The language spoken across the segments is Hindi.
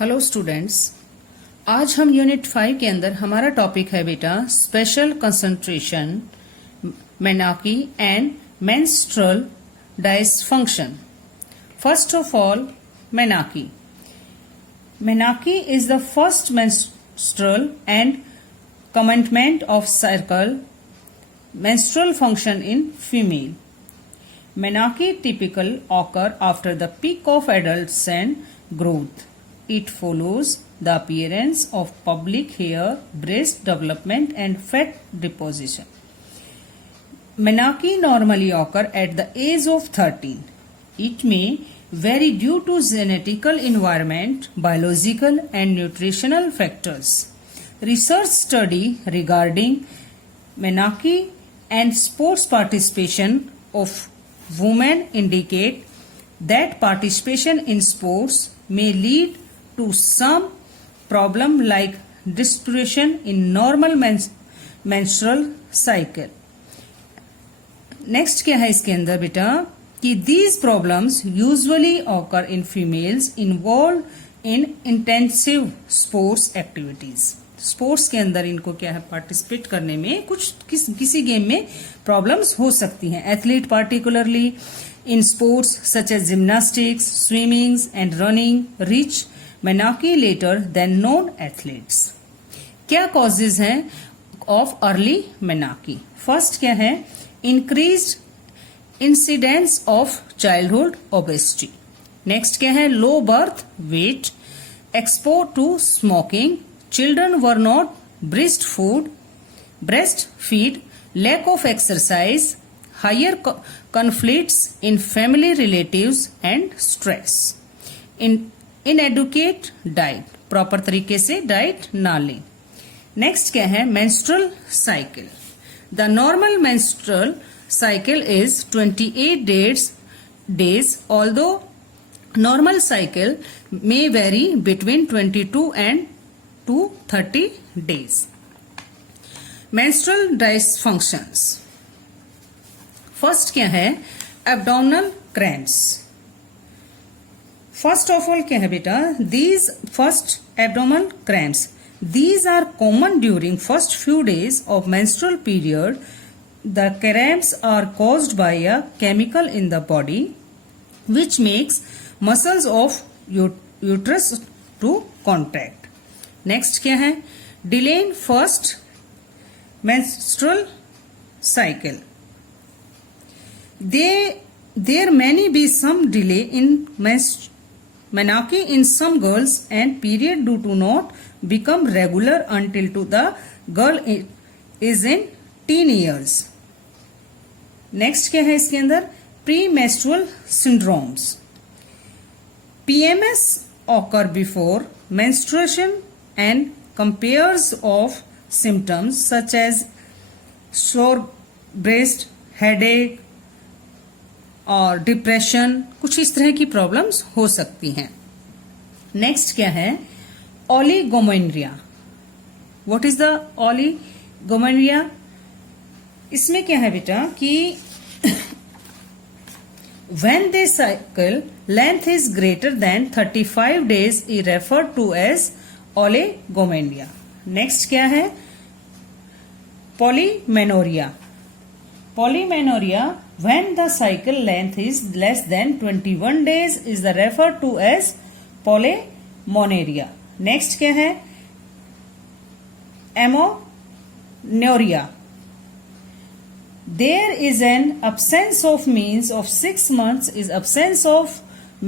हेलो स्टूडेंट्स, आज हम यूनिट 5 के अंदर हमारा टॉपिक है बेटा special concentration, menarche and menstrual dysfunction. First of all, menarche. Menarche is the first menstrual and commencement of cycle menstrual function in female. Menarche typically occur after the peak of adolescent growth. It follows the appearance of pubic hair, breast development and fat deposition. Menarche normally occur at the age of 13. It may vary due to genetical environment, biological and nutritional factors. Research study regarding menarche and sports participation of women indicate that participation in sports may lead to some problem like disruption in normal menstrual cycle. Next क्या है इसके अंदर बेटा कि these problems usually occur in females involved in intensive sports activities. Sports के अंदर इनको क्या है पार्टिसिपेट करने में किसी गेम में प्रॉब्लम्स हो सकती हैं. Athlete particularly in sports such as gymnastics, swimming and running reach menarche later than non athletes. क्या कॉजेज हैं ऑफ अर्ली मेनार्की? फर्स्ट क्या है? Increased incidence of childhood obesity. Next क्या है? Low birth weight, expose to smoking, children were not breast feed, lack of exercise, higher conflicts in family relatives and stress. Inadequate diet, proper तरीके से डाइट ना लें. नेक्स्ट क्या है? Menstrual cycle. The normal menstrual cycle is 28 days, although normal cycle may vary between 22 and to 30 days. Menstrual dysfunctions. First क्या है? Abdominal cramps. First of all क्या है बेटा? These first abdominal cramps. These are common during first few days of menstrual period. The cramps are caused by a chemical in the body which makes muscles of uterus to contract. Next क्या है? Delay in first menstrual cycle. There may be some delay in menarche in some girls and period do not become regular until to the girl is in teen years. Next क्या है इसके अंदर? Premenstrual syndromes. PMS occur before menstruation and compares of symptoms such as sore breast, headache और डिप्रेशन, कुछ इस तरह की प्रॉब्लम्स हो सकती हैं. नेक्स्ट क्या है? Oligomenorrhea. What is the oligomenorrhea? इसमें क्या है बेटा कि when the cycle length is greater than 35 days is referred to as oligomania. Next क्या है? polymenorrhea. Polymenorrhea, when the cycle length is less than 21 days is the referred to as polymenorrhea. Next क्या है? amenorrhea. There is an absence of means of 6 months is absence of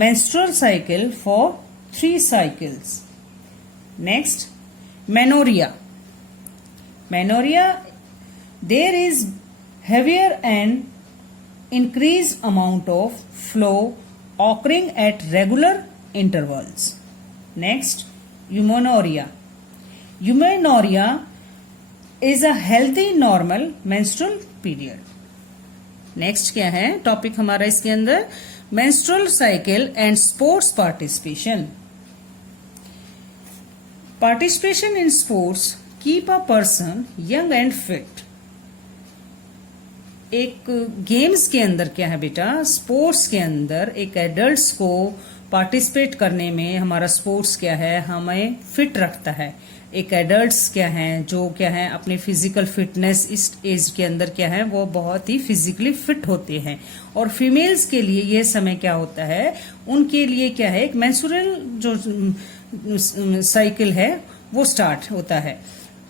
menstrual cycle for 3 cycles. Next, menorrhea. Menorrhea, there is heavier and increased amount of flow occurring at regular intervals. Next, eumenorrhea. Eumenorrhea is a healthy normal menstrual period. Next क्या है टॉपिक हमारा इसके अंदर? menstrual cycle and sports participation. Participation in sports keep a person young and fit. एक गेम्स के अंदर क्या है बेटा? स्पोर्ट्स के अंदर एक एडल्ट्स को पार्टिसिपेट करने में हमारा स्पोर्ट्स क्या है, हमें फिट रखता है। एक एडल्ट्स क्या हैं, जो क्या है अपने फिजिकल फिटनेस इस एज के अंदर क्या है वो बहुत ही फिजिकली फिट होते हैं। और फीमेल्स के लिए ये समय क्या होता है, उनके लिए क्या है, एक मेंस्ट्रुअल जो साइकिल है वो स्टार्ट होता है।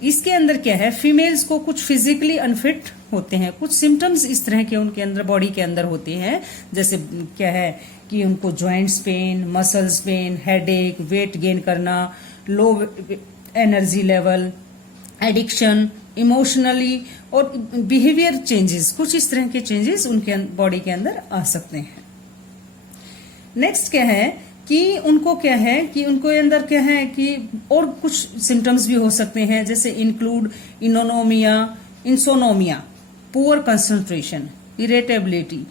इसके अंदर क्या है, फीमेल्स को कुछ फिजिकली अनफिट होते हैं, कुछ सिम्टम्स इस तरह के उनके अंदर बॉडी के अंदर होते हैं, जैसे क्या है कि उनको joints pain, muscles pain, headache, weight gain करना, low energy level, addiction, emotionally और बिहेवियर चेंजेस, कुछ इस तरह के चेंजेस उनके बॉडी के अंदर आ सकते हैं। नेक्स्ट क्या है कि उनको क्या है कि उनको अंदर क्या है कि और कुछ सिम्टम्स भी हो सकते हैं, जैसे इंक्लूड इनोनोमिया, इंसोनोमिया, पुअर कंसंट्रेशन, इरिटेबिलिटी,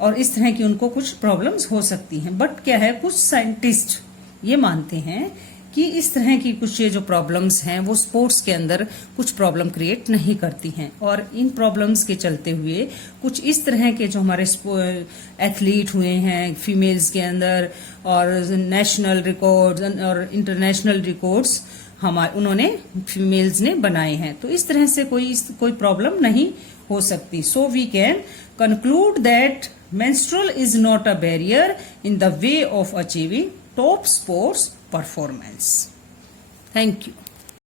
और इस तरह की उनको कुछ प्रॉब्लम्स हो सकती हैं। बट क्या है, कुछ साइंटिस्ट ये मानते हैं कि इस तरह की कुछ ये जो प्रॉब्लम्स हैं वो स्पोर्ट्स के अंदर कुछ प्रॉब्लम क्रिएट नहीं करती हैं। और इन प्रॉब्लम्स के चलते हुए कुछ इस तरह के जो हमारे एथलीट हुए हैं फीमेल्स के अंदर, और नेशनल रिकॉर्ड्स और इंटरनेशनल रिकॉर्ड्स उन्होंने फीमेल्स ने बनाए हैं। तो इस तरह से कोई प्रॉब्लम नहीं हो सकती। So we can conclude that menstrual is not a barrier in the way of achieving top sports performance. Thank you.